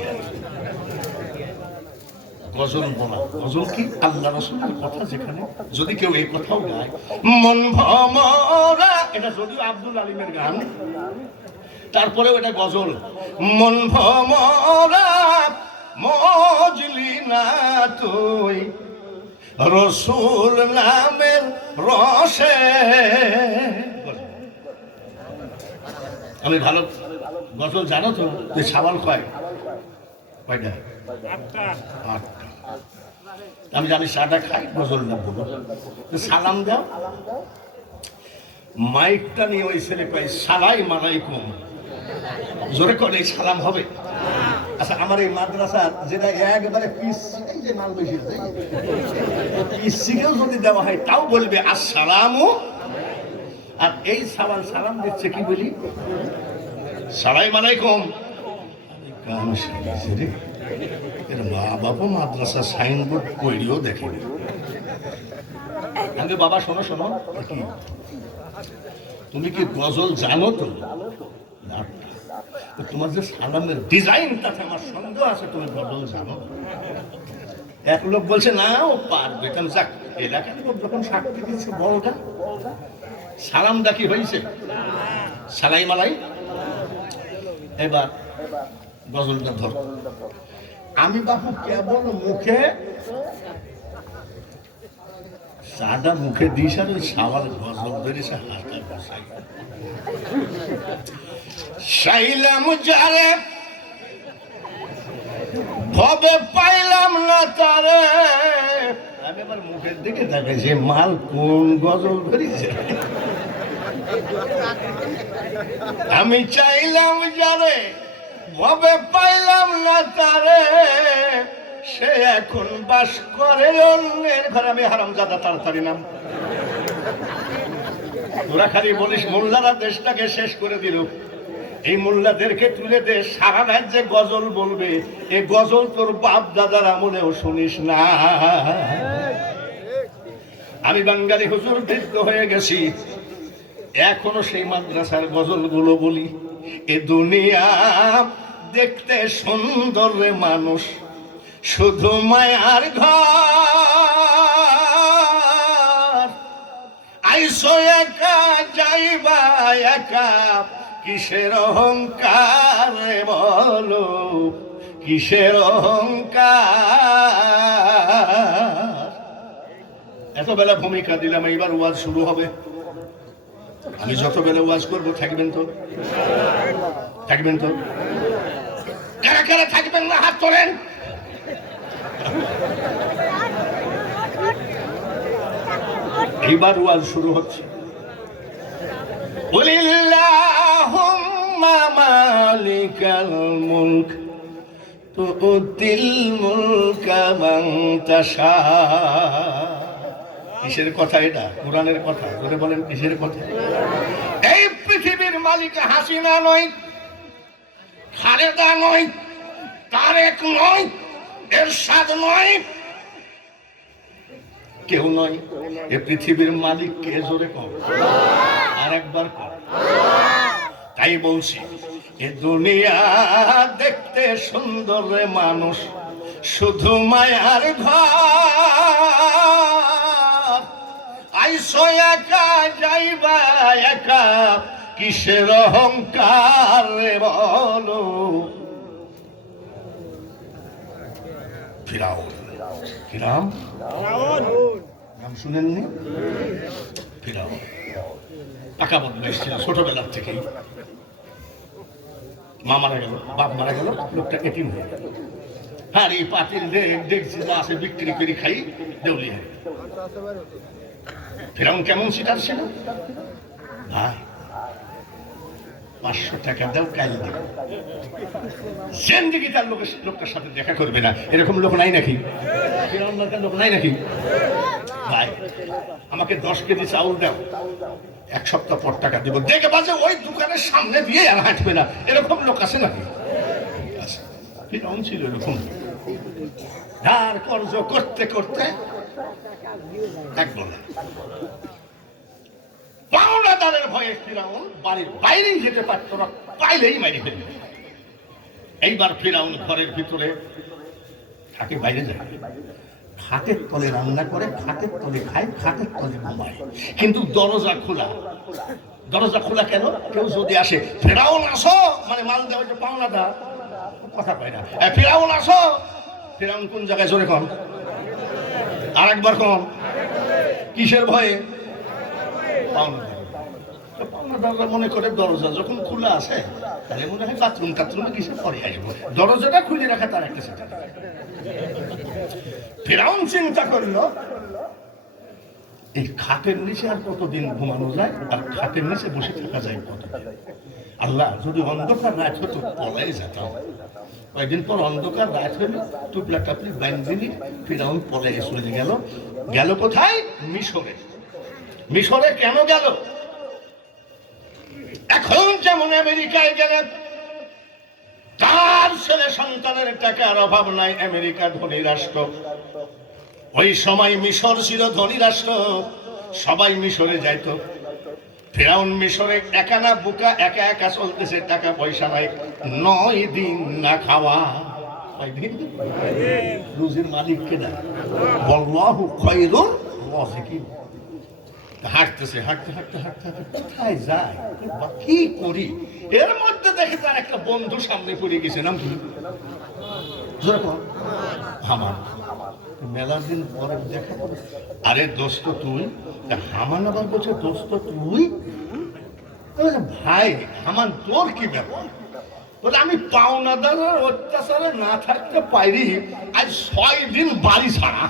গজল বলা, গজল কি? আল্লাহ রাসূলের কথা, যেখানে যদি কেউ এই কথাও গায়, মন ভমরা, এটা যদিও আব্দুল আলিমের গান, তারপরেও এটা গজল। মন ভমরা মজলি না তুই রসুল নামের রসে। আমি ভালো গজল জানো তো? তুই সাবাল কয় কয়টা? 8টা। আমি জানি সাদা খাই, গজল না বলো। সালাম দাও, মাইকটা নিয়ে ওই ছেলে কয় সালাই মালাইকুম, জোরে করে সালাম হবে। আচ্ছা, আমার এই মাদ্রাসা যেটা একবারে পিসিকে মাল বেশি, পিসিকেও যদি দেওয়া হয় তাও বলবে আসসালামু, আর এই সালাম সালাম দিচ্ছে কি বলি? সালাই মালাইকুম। কাম শিখেছে রে, এর মা বাবা মাদ্রাসা সাইনবোর্ড কইরিও দেখেনি। আগে বাবা শোনো শোনো, তুমি কি গজল জানো তো? তোমার যে সালামের ডিজাইন, তাতে আমার সন্দেহ আছে তুমি গজল জানো। এক লোক বলছে না ও পারবে, কারণ এলাকার লোক যখন সাক্ষী দিচ্ছে বড়টা, সালামটা কি হয়েছে? সালাই মালাই। এবার গজলটা ধর। আমি বাবু কেবল মুখে চাটা মুখে দিস আর ওই সাওয়াল গজল ধরেছে হাতে বসাই। চাইলাম যারে ভবে পাইলাম না তারে। আমি আমার মুখের দিকে তাকাই, যে মাল কোন গজল ধরেছে। আমি চাইলাম যারে ভবে পাইলাম না তারে, সে এখন বাস করে অন্যের ঘরে। আমি হারামজাদা, তাড়াতাড়ি নাম। তোরা খালি বলিস মোল্লারা দেশটাকে শেষ করে দিল, এই মোল্লাদেরকে তুলে দে, সারা রাজ্যে গজল বলবে। এই গজল তোর বাপ দাদার আমলেও শুনিস না। আমি বাঙালি হুজুর বৃদ্ধ হয়ে গেছি, এখনো সেই মাদ্রাসার গজলগুলো বলি। এ দুনিয়া দেখতে সুন্দর রে মানুষ, শুধু মায়ার ঘর। আইসো একা যাইবা একা, কিসের অহংকার বলো, কিসের অহংকার। এত বেলা ভূমিকা দিলাম, এইবার ওয়াজ শুরু হবে। আমি যত বেলা ওয়াজ করবো থাকবেন তো? থাকবেন তো? কারা কারা থাকবেন না হাত তোলেন। এইবার ওয়াজ শুরু হচ্ছে। কুলিল্লাহুম্মা মালিকাল মুলক তুতিল মুলকা মান তাশা। কিসের কথা এটা? কোরআনের কথা। ধরে বলেন কিসের কথা? এই পৃথিবীর মালিক হাসিনা নয়, খালেদা নয়, তারেক নয়, এরশাদ নয়, কেউ নয়। এ পৃথিবীর মালিক কে? জোরে কর, আর একবার কর। তাই বলছি, এ দুনিয়া দেখতে সুন্দর রে মানুষ, শুধু মায়ার ঘর। আইসো একা যাইবা একা, কিসের অহংকার রে বলো। ফিরাউন, ফিরাউন নাম শুনেননি? ফিরাউন টাকা বদমাইশ ছিল ছোটবেলার থেকেই। মা মারা গেল, বাপ মারা গেল, লোকটা এতিম হয়ে গেল। আর এই পাতিল দেখছি যা আছে বিক্রি করে খাই, দেউলি হয়। ফিরাউন কেমন সিটার ছিল? ভাই 500 টাকা দাও, কাল দেব। জিন্দেগি তার লোকটার সাথে দেখা করবে না, এরকম লোক নাই নাকি? ফিরাউন মার্কার লোক নাই নাকি? ভাই আমাকে 10 কেজি চাউল দাও, 1 সপ্তাহ পর টাকা দিব। দেখে বাজে ওই দোকানের সামনে দিয়ে আর হাঁটবে না, এরকম লোক আছে নাকি? ফিরাউন ছিল এরকম। ধার কর্জ করতে করতে এক বলা পাওনাদারের ভয়ে ফিরাউন বাড়ির বাইরেই যেতে পারত না, পাইলেই মারি ফেলবে। এইবার ফিরাউন ঘরের ভিতরে থাকে, বাইরে যায়, খাটের তলে রান্না করে, খাটের তলে খায়, খাটের তলে ঘুমায়, কিন্তু দরজা খোলা। দরজা খোলা কেন? কেউ যদি আসে, ফিরাউন আসো, মানে মাল দেওয়া যে পাওনাদার, কথা পায় না, ফিরাউন আসো। ফিরাউন কোন জায়গায়? জোরে কম, আর একবার কম। কিসের ভয়ে? পাওনাদাররা মনে করে দরজা যখন খোলা আছে তাহলে মনে হয় বাথরুম টাথরুমে কিসে পরে আসবো, দরজাটা খুলে রাখা তার একটা চিন্তা। ফিরাউন চিন্তা করলো এই খাটের নিচে আর কতদিন ঘুমানো যায়, আর খাটের নিচে বসে থাকা যায় কতদিন? আল্লাহ, যদি অন্ধকার রাত হতো পলাই যেতাম। কয়েকদিন পর অন্ধকার রাত হলো, টুপলা টাপলি ব্যান্ডিনি ফিরাউন পলাই চলে গেল। গেল কোথায়? মিশরে। মিশরে কেন গেল? এখন যেমন আমেরিকায় গেলে তার ছেলে সন্তানের টাকার অভাব নাই, আমেরিকা ধনী রাষ্ট্র, ওই সময় মিশর ছিল ধনী রাষ্ট্র, সবাই মিশরে যাইত। ফিরাউন মিশরে একা না বুকা, একা একা চলতেছে, টাকা পয়সা নাই, 9 দিন না খাওয়া। রুজির মালিক কেনা, আল্লাহু খায়রুর রাযিকিন। হাঁটতেছে, হাঁটতে হাঁটতে হাঁটতে হাঁটতে কোথায় যায়, কি করি? এর মধ্যে দেখে তার একটা বন্ধু সামনে পড়ে গেছে, নাম কি? হামান। মেলা দিন পরে দেখা, আরে দোস্ত তুই? হামান আবার বলছে দোস্ত তুই? ভাই হামান তোর কি ব্যাপার? বলে আমি পাওনাদারের অত্যাচারে না থাকতে পারি, আজ 6 দিন বাড়ি ছাড়া।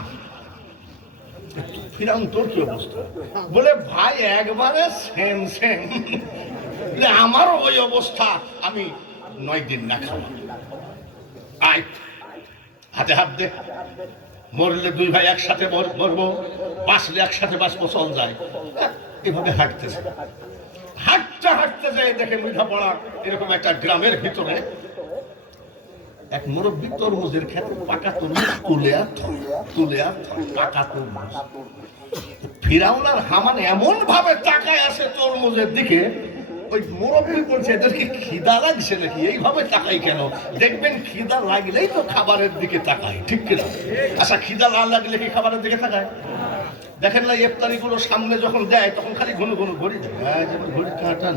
ফিরাউন তোর কি অবস্থা? বলে ভাই একবারে সেম সেম, আমারও ওই অবস্থা, আমি 9 দিন না খাওয়া। আয় হাতে হাত দে, মরলে 2 ভাই একসাথে মরবো, বাঁচলে একসাথে বাঁচবো, চল যায়। এভাবে হাঁটতেছে, হাঁটতে হাঁটতে যায় দেখে মিঠা পড়া এরকম একটা গ্রামের ভিতরে এক মুরব্বী তরমুজের ক্ষেত্রে পাকা তরমুজ তুলে আর পাকা তরমুজ। ফিরাউন আর হামান এমন ভাবে তাকায় আছে তরমুজের দিকে, ওই মুরব্বী বলছে এদেরকে খিদা লাগছে নাকি, এইভাবে তাকাই কেন? দেখবেন খিদা লাগলেই তো খাবারের দিকে তাকায়, ঠিক কিনা? আচ্ছা খিদা না লাগলে কি খাবারের দিকে তাকায়? দেখেন না ইফতারি গুলো সামনে যখন দেয় তখন খালি ঘন ঘন ঘড়ি দেয়, ঘড়ি কাটা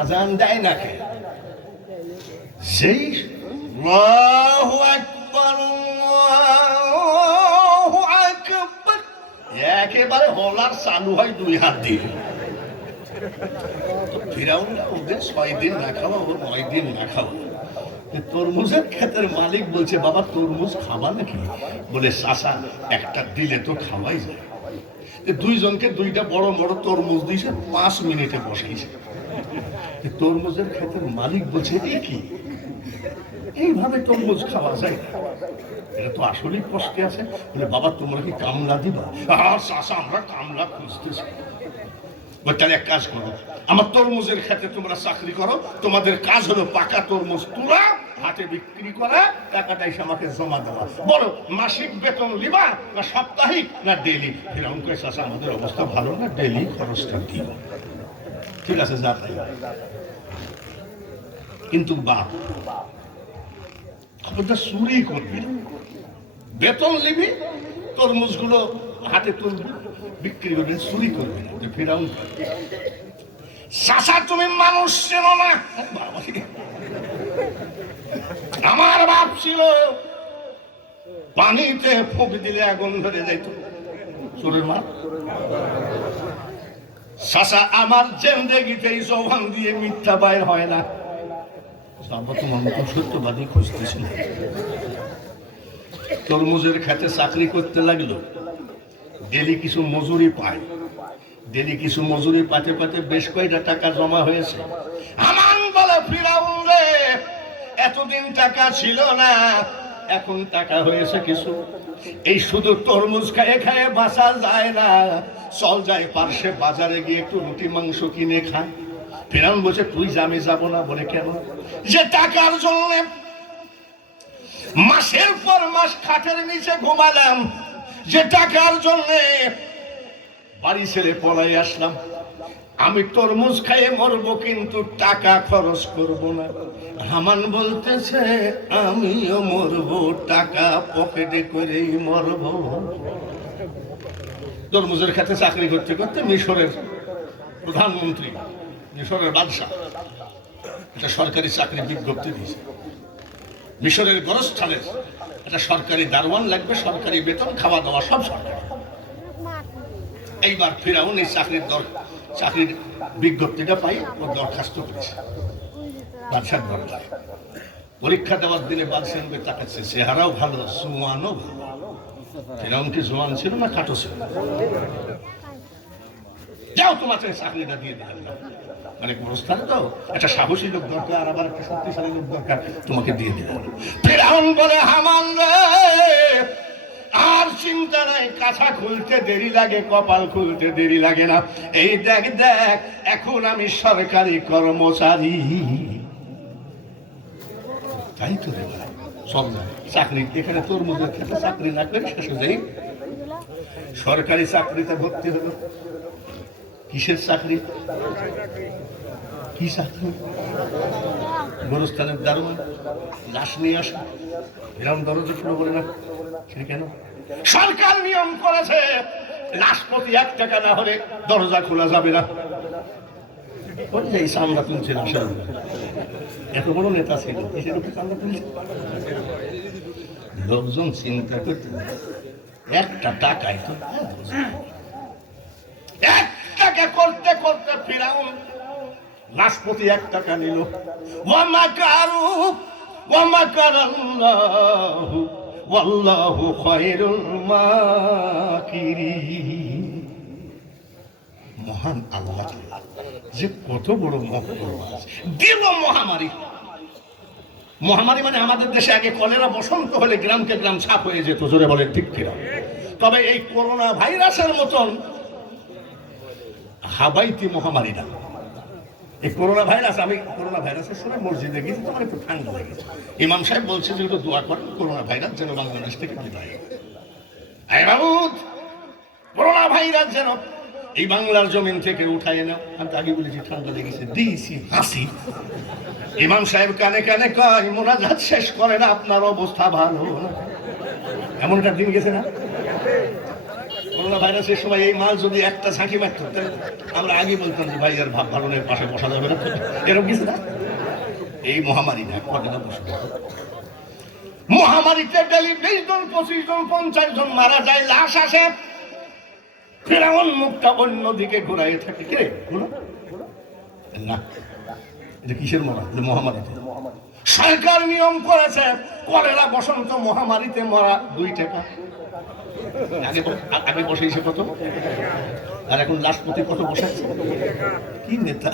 আজান দেয় না কে? সেই আল্লাহু আকবার, আল্লাহু আকবার, একেবারে হলার চালু হয় 2 হাত দিয়ে। ফিরাউন ওদের 6 দিন না খাওয়া, ওর 9 দিন না খাওয়া। তরমুজের ক্ষেতের মালিক বলছে বাবা তরমুজ খাবা নাকি? বলে চাচা একটা দিলে তো খাওয়াই যায়। 2 জনকে 2টা বড় বড় তরমুজ দিয়েছে, 5 মিনিটে বসাইছে। তরমুজের ক্ষেতের মালিক বলছে এই কি, এইভাবে তরমুজ খাওয়া যায়? এটা তো আসলেই কষ্টে আছে। বলে বাবা তোমরা কি কামলা দিবা? চাচা আমরা কামলা খুঁজতেছি। তাহলে এক কাজ করো, আমার তরমুজের ক্ষেত্রে তোমরা চাকরি করো, তোমাদের কাজ হলো পাকা তরমুজ তোলা, হাটে বিক্রি করা, টাকাটা এসে আমাকে জমা দেওয়া। বলো মাসিক বেতন লিবা না সাপ্তাহিক না ডেলি? ফিরাউন কয় চাচা আমাদের অবস্থা ভালো না, ডেলি খরচটা দিব। ঠিক আছে যা তাই। কিন্তু বাপ খবরটা চুরি করবি না, বেতন নিবি, তরমুজগুলো হাতে তুলবি, বিক্রি করবি, চুরি করবি না। ফিরাউন চাচা তুমি মানুষ ছিল না, আমার বাপ ছিল পানিতে ফুঁক দিলে আগুন ধরে যাইত, চোরের মা। চাচা আমার জিন্দেগিতে এই জবান দিয়ে মিথ্যা বাইর হয় না। তোমার মতো সত্যবাদী খুঁজতেছিল। তরমুজের খেতে চাকরি করতে লাগলো, ডেলি কিছু মজুরি পায়, ডেলি কিছু মজুরি পাতে পাতে বেশ কয়টা টাকা জমা হয়েছে। হামান বলে ফিরাউন রে, এতদিন টাকা ছিল না, এখন টাকা হয়েছে কিছু। এই শুধু তরমুজ খায়ে খায়ে বাঁচা যায় না, চল যাই পার্শ্বে বাজারে গিয়ে একটু রুটি মাংস কিনে খায়। ফিরাউন বলছে তুই আমি যাবো না। বলে কেন? যে টাকার জন্য মাসের পর মাস খাটের নিচে ঘুমালাম, যে টাকার জন্য বাড়ি ছেড়ে পলাই আসলাম। আমি তরমুজ খাইয়ে মরবো, কিন্তু টাকা খরচ করব না। হামান বলতেছে আমিও মরবো, টাকা পকেটে করেই মরবো। তরমুজের খাতে চাকরি করতে করতে মিশরের প্রধানমন্ত্রী, মিশরের বাদশাহ একটা সরকারি চাকরি বিজ্ঞপ্তি দিয়েছে। মিশরের গোরস্থানের একটা সরকারি দারোয়ান লাগবে, সরকারি বেতন, খাওয়া দাওয়া সব সরকারি। এইবার ফিরাউন এই চাকরির বিজ্ঞপ্তিটা পাই, ও দরখাস্ত করেছে বাদশার দরকার। পরীক্ষা দেওয়ার দিনে বাদশাহ তাকাচ্ছে, চেহারাও ভালো, জোয়ানও ভালো। ফিরাউন কি জোয়ান ছিল না খাটো ছিল? যাও তোমাকে চাকরিটা দিয়ে দিলাম। মানে গোরস্থানে তো একটা সাহসী লোক দরকার, আবার একটা শক্তিশালী লোক দরকার, তোমাকে দিয়ে দিলাম। ফিরাউন বলে হামান রে, আর চিন্তা নাই, কাঁথা খুলতে দেরি লাগে, কপাল খুলতে দেরি লাগে না। এই দেখ দেখ, এখন আমি সরকারি কর্মচারী। তাই তো রে ভাই, সব চাকরি এখানে তরমুজের ক্ষেত্রে চাকরি না করে শেষ হয়ে সরকারি চাকরিতে ভর্তি হলো। কিসের চাকরি? কি চাকরি? গোরস্থানের দারোয়ান। লাশ নিয়ে আসে, এরকম দরজা শুরু করে না। সে কেন? সরকার নিয়ম করেছে লাশ প্রতি 1 টাকা না হলে দরজা খোলা যাবে না। এই চান্দা তুলছে লাশের, এত বড় নেতা ছিল, কিসের উপরে চান্দা তুলছে? লোকজন চিন্তা করতে, একটা টাকায় তো 1 টাকা করতে করতে ফিরাউন লাশ প্রতি 1 টাকা নিল। ওয়ামাকারু ওয়ামাকারাল্লাহু ওয়াল্লাহু খায়রুল মাকিরিন। মহান আল্লাহ যে কত বড় মহৎ দিল মহামারী। মহামারী মানে আমাদের দেশে আগে কলেরা বসন্ত হলে গ্রামকে গ্রাম ছাপ হয়ে যেত, জোরে বলে ঠিক কিনা? তবে এই করোনা ভাইরাসের মতন হাবাইতি মহামারী না। এই করোনা ভাইরাস, আমি করোনা ভাইরাসের সময় মসজিদে গেছি, তোমার একটু ঠান্ডা লেগেছে। ইমাম সাহেব বলছে যে দোয়া করেন করোনা ভাইরাস যেন বাংলাদেশ থেকে বিদায়। করোনা ভাইরাস যেন এই বাংলার জমিন থেকে উঠায় নাও। আমি আগে বলেছি ঠান্ডা লেগেছে, দিয়েছি হাসি। ইমাম সাহেব কানে কানে কয় মোনাজাত শেষ করে না, আপনার অবস্থা ভালো না। এমন একটা দিন গেছে না? করোনা ভাইরাসের সময় এই মাল যদি একটা ঝাঁকি মারত, আমরা আগে বলতাম যে ভাই আর ভাব ভালনের পাশে বসা যাবে না, এরকম কিছু না। এই মহামারী না, কতটা বসে মহামারীতে ডেলি 20 জন 25 জন 50 জন মারা যায়, লাশ আসে। ফিরাউন মুখটা অন্যদিকে ঘুরাই থাকে। কে না, এটা কিসের মহামারীতে? সরকার নিয়ম করেছে কলেরা বসন্ত মহামারীতে মরা 2 টাকা। আগে বসেছে কত, আর এখন লাশ প্রতি কত বসাচ্ছে? কি নেতা!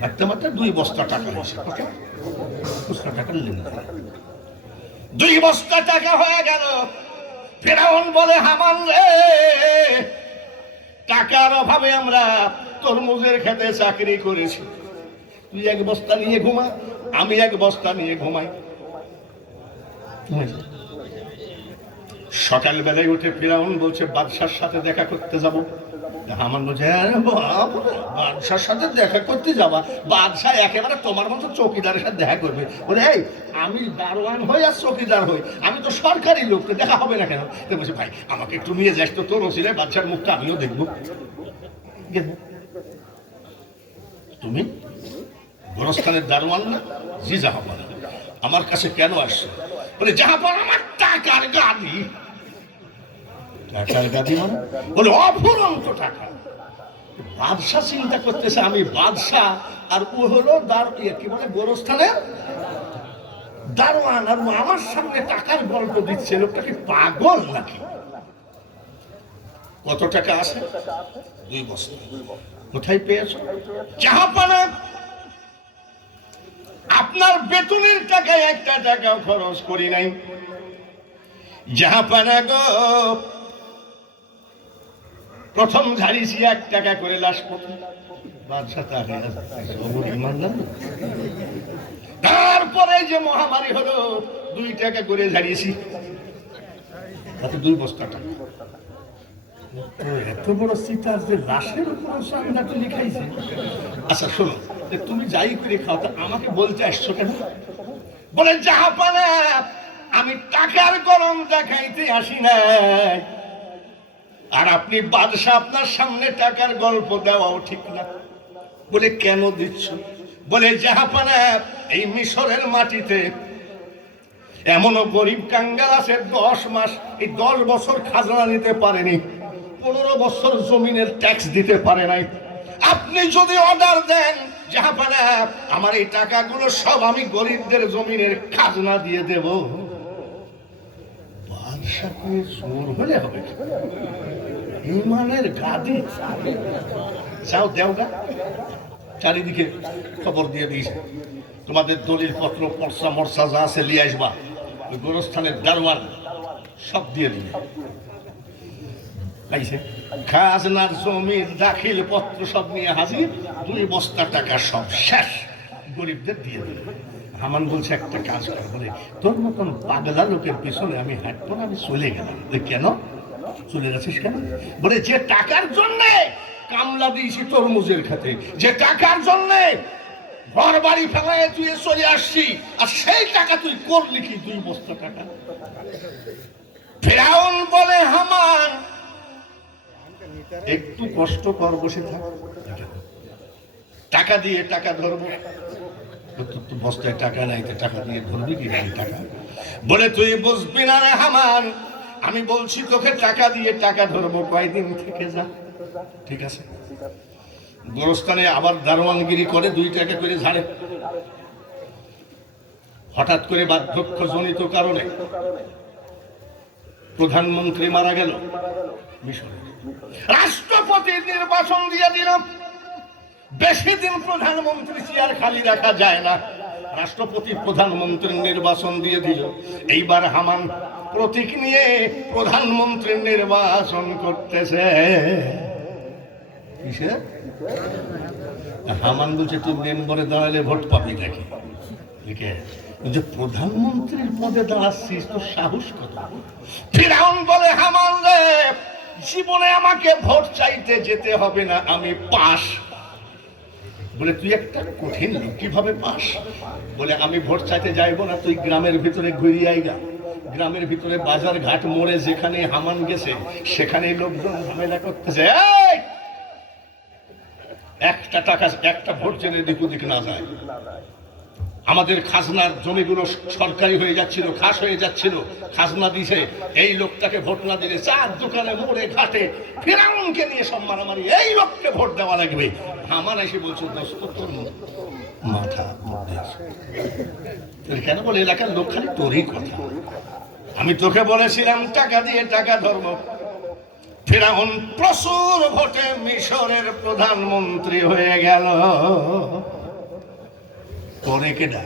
মারতে মারতে 2 বস্তা টাকা হয়েছে। কত বস্তা টাকা নিলেন? 2 বস্তা টাকা হয়ে গেল। ফিরাউন বলে হামান রে, টাকার অভাবে আমরা তরমুজের খেতে চাকরি করেছি, তুই 1 বস্তা নিয়ে ঘুমা, আমি 1 বস্তা নিয়ে ঘুমাই। সকালবেলায় উঠে ফিরাউন বলছে বাদশার সাথে দেখা করতে যাব। হামান বলছে বাদশার সাথে দেখা করতে যাবা? বাদশাহ একেবারে তোমার মতো চৌকিদারের সাথে দেখা করবে? বলে এই আমি দারোয়ান হই আর চৌকিদার হই, আমি তো সরকারি লোক, তো দেখা হবে না কেন? বলছে ভাই আমাকে একটু নিয়ে যাস তো, তোর ওসিলে বাদশার মুখটা আমিও দেখবো। তুমি গোরস্থানের দারোয়ান না? জি জাহাপানা। আমার কাছে কেন আসছো? বলে জাহাপানা আমার টাকার গাদি। টাকার গাদি মানে? বলে অফুরন্ত টাকা। বাদশাহ চিন্তা করতেছে আমি বাদশাহ আর ও হলো কি বলে গোরস্থানের দারোয়ান, আর আমার সামনে টাকার গল্প দিচ্ছে, লোকটা কি পাগল নাকি? কত টাকা আছে? 2 বস্তা। কোথায় পেয়েছো? জাহাপানা, আপনার বেতনের টাকায় একটা টাকাও খরচ করি নাই। জাহাপানা গো, প্রথম ঝাড়িছি 1 টাকা করে লাশপতি। তারপরে যে মহামারী হলো 2 টাকা করে ঝাড়িয়েছি, তাতে 2 বস্তা টাকা। এত বড় চিতার যে লাশের উপর চান্দা তুলি খাইছে। আচ্ছা শোনো, তুমি যাই করে খাও, তা আমাকে বলতে আসছো কেন? বলে জাহাপানা, আমি টাকার গরম দেখাইতে আসি নাই, আর আপনি বাদশা, আপনার সামনে টাকার গল্প দেওয়াও ঠিক না। বলে কেন দিচ্ছ? বলে জাহাপানা, এই মিশরের মাটিতে এমনও গরিব কাঙ্গাল আছে 10 মাস, এই 10 বছর খাজনা দিতে পারেনি, 15 বছর জমিনের ট্যাক্স দিতে পারে নাই। আপনি যদি অর্ডার দেন জাহাপানা, আমার এই টাকাগুলো সব আমি গরিবদের জমিনের খাজনা দিয়ে দেব। বাদশা কয়ে চোর হলে হবে? ইমানের গাদি চাও দেওগা। চারিদিকে খবর দিয়ে দিয়েছে, তোমাদের দলিল পত্র পর্সা মর্সা যা আছে নিয়ে আসবা, ওই গোরস্থানের দারোয়ান সব দিয়ে দিবে। খাজনার জমির দাখিল পত্র সব নিয়ে হাজির, 2 বস্তা টাকা সব শেষ, গরিবদের দিয়ে দিবে। হামান বলছে একটা কাজ কর, বলে তোর মতন পাগলা লোকের পিছনে আমি হাঁটবো না, আমি চলে গেলাম। কেন চলে যাচ্ছিস কেন? বলে যে টাকার জন্য কামলা দিয়েছি তরমুজের খাতে, যে টাকার জন্য ঘর বাড়ি ফেলায় তুই চলে আসছি, আর সেই টাকা তুই করলি কি? 2 বস্তা টাকা। ফিরআউন বলে হামান, একটু কষ্ট কর, বসে থাক, টাকা দিয়ে টাকা ধরবো। বস্তায় টাকা নাই, টাকা দিয়ে ধরবি কি টাকা? বলে তুই বুঝবি না রে হামান, আমি বলছি তোকে টাকা দিয়ে টাকা ধরবো, কয়দিন থেকে যা। ঠিক আছে। গোরস্থানে আবার দারোয়ানগিরি করে, 2 টাকা করে ঝাড়ে। হঠাৎ করে বার্ধক্য জনিত কারণে প্রধানমন্ত্রী মারা গেল মিশরে। রাষ্ট্রপতি নির্বাচন দিয়ে দিলাম। বেশি দিন প্রধানমন্ত্রী চেয়ার খালি রাখা যায় না। রাষ্ট্রপতি প্রধানমন্ত্রীর নির্বাচন দিয়ে দিল। এইবার হামান প্রতীক নিয়ে প্রধানমন্ত্রীর নির্বাচন করতেছে। কিসে? হামান বলছে তুই মেম্বারে দাঁড়ালে ভোট পাবি নাকি? যে প্রধানমন্ত্রীর পদে দাঁড়াচ্ছিস, তোর সাহস কত? ফিরআউন বলে হামান রে, জীবনে আমাকে ভোট চাইতে যেতে হবে না, আমি পাস। বলে তুই একটা কঠিন লোক, কিভাবে পাস? বলে আমি ভোট চাইতে যাইব না, তুই গ্রামের ভিতরে ঘুরিয়ে আইগা। গ্রামের ভিতরে বাজার ঘাট মোড়ে যেখানে হামান গেছে, সেখানে লোকজন ঝামেলা করতেছে, একটা টাকা, একটা ভোট যেন এদিক ওদিক না যায়। আমাদের খাজনার জমিগুলো সরকারি হয়ে যাচ্ছিল, খাস হয়ে যাচ্ছিল, খাজনা দিছে, এই লোকটাকে ভোট না দিলে চার দোকানে মোড়ে ঘাটে ফিরআউনকে নিয়ে সব মারামারি, এই লোককে ভোট দেওয়া লাগবে। হামান এসে বলছো দোস্ত তোর মাথা কেন? বলে এলাকার লোক খালি তোরই কথা, আমি তোকে বলেছিলাম টাকা দিয়ে টাকা ধরবো। ফিরআউন প্রচুর ভোটে মিশরের প্রধানমন্ত্রী হয়ে গেল। পরে কেডা?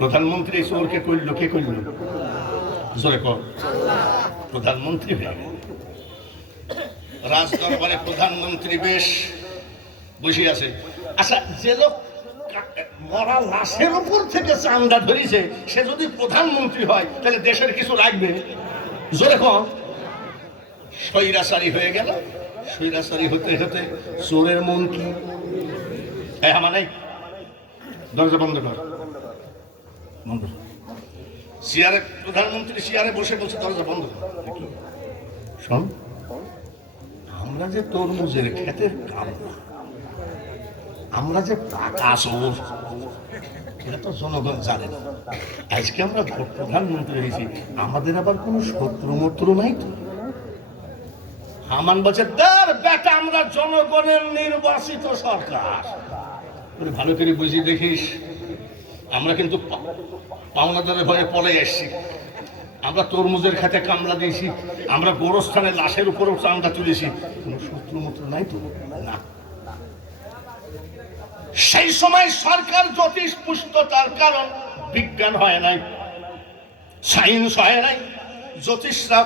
প্রধানমন্ত্রী চোরকে করল, কে করল? জোরে কর। প্রধানমন্ত্রী হয়ে গেল। রাজ দরবারে প্রধানমন্ত্রী বেশ বসে আছে। আচ্ছা, যে লোক মরা লাশের উপর থেকে চান্দা ধরিছে, সে যদি প্রধানমন্ত্রী হয় তাহলে দেশের কিছু লাগবে? জোরে কর। স্বৈরাচারী হয়ে গেল। স্বৈরাচারী হতে হতে চোরের মন কি? মানে দরজা বন্ধ কর, বন্ধ। চেয়ারে প্রধানমন্ত্রী চেয়ারে বসে বলছে দরজা বন্ধ কর। শোন, আমরা যে তরমুজের ক্ষেতের কামলা, আমরা যে টাকা চোর, এটা তো জনগণ জানে না। আজকে আমরা প্রধানমন্ত্রী হয়েছি, আমাদের আবার কোন শত্রু মত্রু নাই তো। হামান বলছে বেটা, আমরা জনগণের নির্বাচিত সরকার। ভালো করে বুঝি দেখিস, আমরা কিন্তু পাওনাদারের ভয়ে পড়ে আসছি। আমরা তরমুজের খাতে কামলা দিয়েছি, আমরা গোরস্থানের লাশের উপরেও চামড়া তুলেছি, কোন সূত্র মূত্র নাই তো না। সেই সময় সরকার জ্যোতিষ পুষ্ট, তার কারণ বিজ্ঞান হয় নাই, সায়েন্স হয় নাই। জ্যোতিষরা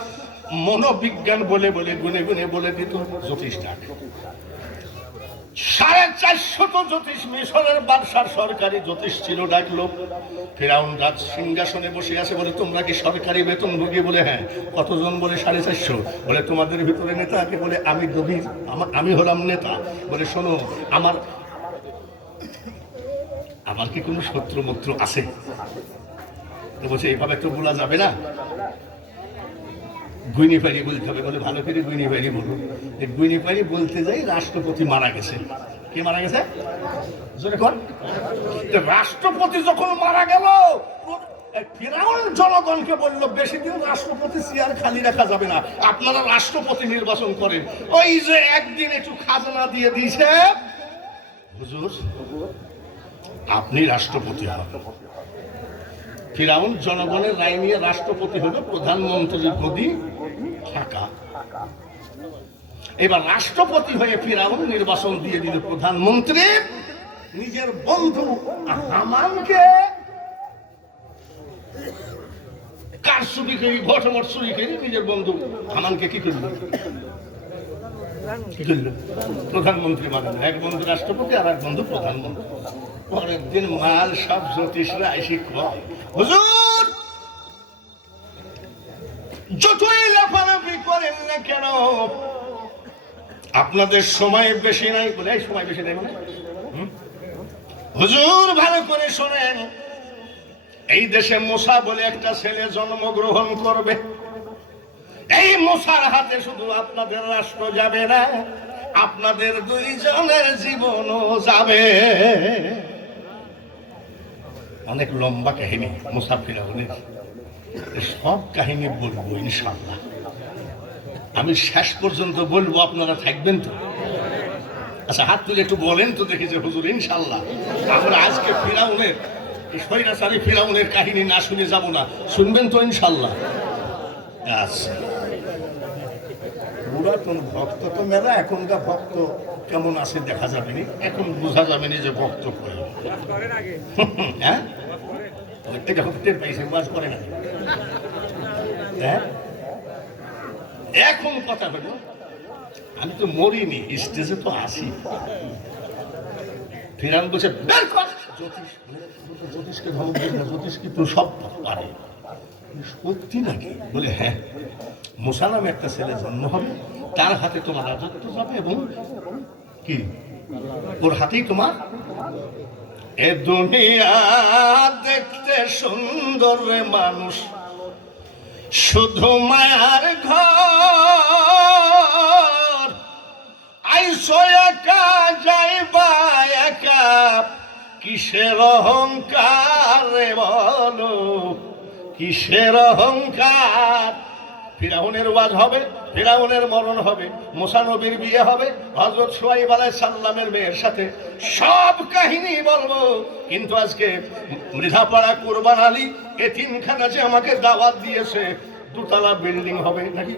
মনোবিজ্ঞান বলে বলে গুনে গুনে বলে দিত জ্যোতিষটাক। 450 জ্যোতিষ মিশরের বাদশার সরকারি জ্যোতিষ ছিল, ডাকলো। ফেরাউন রাজ সিংহাসনে বসে আছে, বলে তোমরা কি সরকারি বেতনভোগী? বলে হ্যাঁ। কতজন? বলে 450। বলে তোমাদের ভিতরে নেতা কে? বলে আমি গভীর, আমি হলাম নেতা। বলে শোনো, আমার কি কোনো শত্রু মত্র আছে? তো বলছে এইভাবে তো বলা যাবে না, গুইনি পারি বলতে হবে। বলে ভালো করে গুইনি পারি বলুন। গুইনি পারি বলতে যাই রাষ্ট্রপতি মারা গেছে। কে মারা গেছে? জোরে কোন? রাষ্ট্রপতি যখন মারা গেল, ফিরাউন জনগণকে বলল বেশি দিন রাষ্ট্রপতি চেয়ার খালি রাখা যাবে না, আপনারা রাষ্ট্রপতি নির্বাচন করেন। ওই যে একদিন একটু খাজনা দিয়ে দিয়েছে, হুজুর আপনি রাষ্ট্রপতি হবেন। ফিরাউন জনগণের রায় নিয়ে রাষ্ট্রপতি হলো, প্রধানমন্ত্রীর গদি ফাঁকা। এবার রাষ্ট্রপতি হয়ে ফিরাউন নির্বাচন দিয়ে দিল প্রধানমন্ত্রী। নিজের বন্ধু হামানকে কারচুপি করি, ভোটমোট চুরি করি, নিজের বন্ধু হামানকে কি করল? প্রধানমন্ত্রী বানালেন। এক বন্ধু রাষ্ট্রপতি আর এক বন্ধু প্রধানমন্ত্রী। পরের দিন মাল সব জ্যোতিষরা এসে কয়, হুজুর যতই লাফালাফি করেন না কেন আপনাদের সময় বেশি নাই। বলে এই সময় বেশি নাই মানে? হুজুর ভালো করে শোনেন, এই দেশে মুসা বলে একটা ছেলে জন্মগ্রহণ করবে। এই মুসার হাতে শুধু আপনাদের রাষ্ট্র যাবে না, আপনাদের দুইজনের জীবনও যাবে। অনেক লম্বা কাহিনী মুসা ফিরাউনের, সব কাহিনী বলবো ইনশাআল্লাহ। আমি শেষ পর্যন্ত বলবো, আপনারা থাকবেন তো? আচ্ছা হাত তুলে একটু বলেন তো দেখি যে হুজুর ইনশাআল্লাহ আমরা আজকে ফিরাউনের, স্বৈরাচারী ফিরাউনের কাহিনী না শুনে যাব না, শুনবেন তো ইনশাআল্লাহ? আচ্ছা, পুরাতন ভক্ত তো মেলা, এখনকার ভক্ত কেমন আছে দেখা যাবে না, এখন বোঝা যাবে না যে ভক্ত করে। হ্যাঁ করে না। হ্যাঁ এখন কথা হলো, আমি তো মরিনি, স্টেজে তো আসি। ফিরাউন বলছে বের কর জ্যোতিষ। জ্যোতিষকে ধমক দিস না, জ্যোতিষ কি তুই সব পারে? সত্যি নাকি? বলে হ্যাঁ, মুসা নামে একটা ছেলে জন্ম হবে, তার হাতে তোমার রাজত্ব যাবে এবং কি ওর হাতেই তোমার। এ দুনিয়া দেখতে সুন্দর রে মানুষ, শুধু মায়ার ঘর। আইসো একা যাইবা একা, কিসের অহংকার রে বলো, কিসের অহংকার। ফিরাউনের ওয়াজ হবে, ফিরাউনের মরণ হবে, মুসা নবীর বিয়ে হবে, হযরত শুআয়ব আলাইহিস সালামের মেয়ের সাথে, সব কাহিনী বলবো। কিন্তু আজকে মৃধাপাড়া কুরবান আলী এতিমখানা যে আমাকে দাওয়াত দিয়েছে, 2তলা বিল্ডিং হবে নাকি?